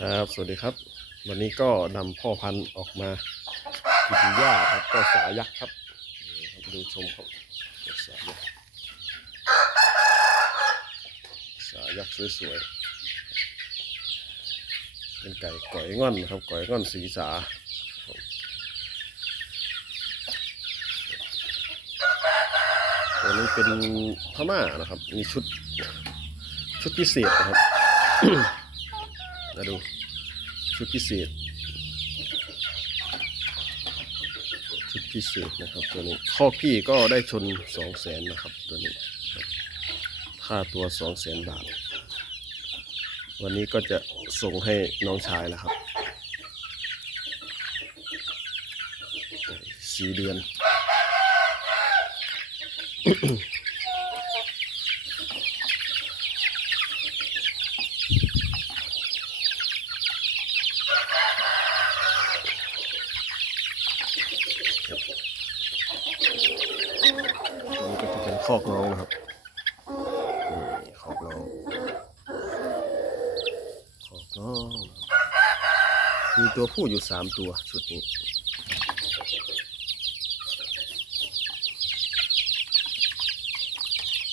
ครับ สวัสดีครับ วันนี้ก็นำพ่อพันธุ์ออกมากินหญ้าครับก็สายักษ์ครับดูชมครับสายักษ์สายักษ์สวยๆเป็นไก่ก่อยง่อนนะครับก่อยง่อนสีสาครับตัวนี้เป็นพม่านะครับ มีชุดชุดพิเศษนะครับ มาดู ชุดพิเศษ ชุดพิเศษนะครับตัวนี้ข้อพี่ก็ได้ชนสองแสนนะครับตัวนี้ค่าตัวสองแสนบาท วันนี้ก็จะส่งให้น้องชายแล้วครับสี่เดือนนี้ก็จะเป็น คอกน้องนะครับนี่คอกน้องคอกน้อง มีตัวผู้อยู่สามตัวชุดนี้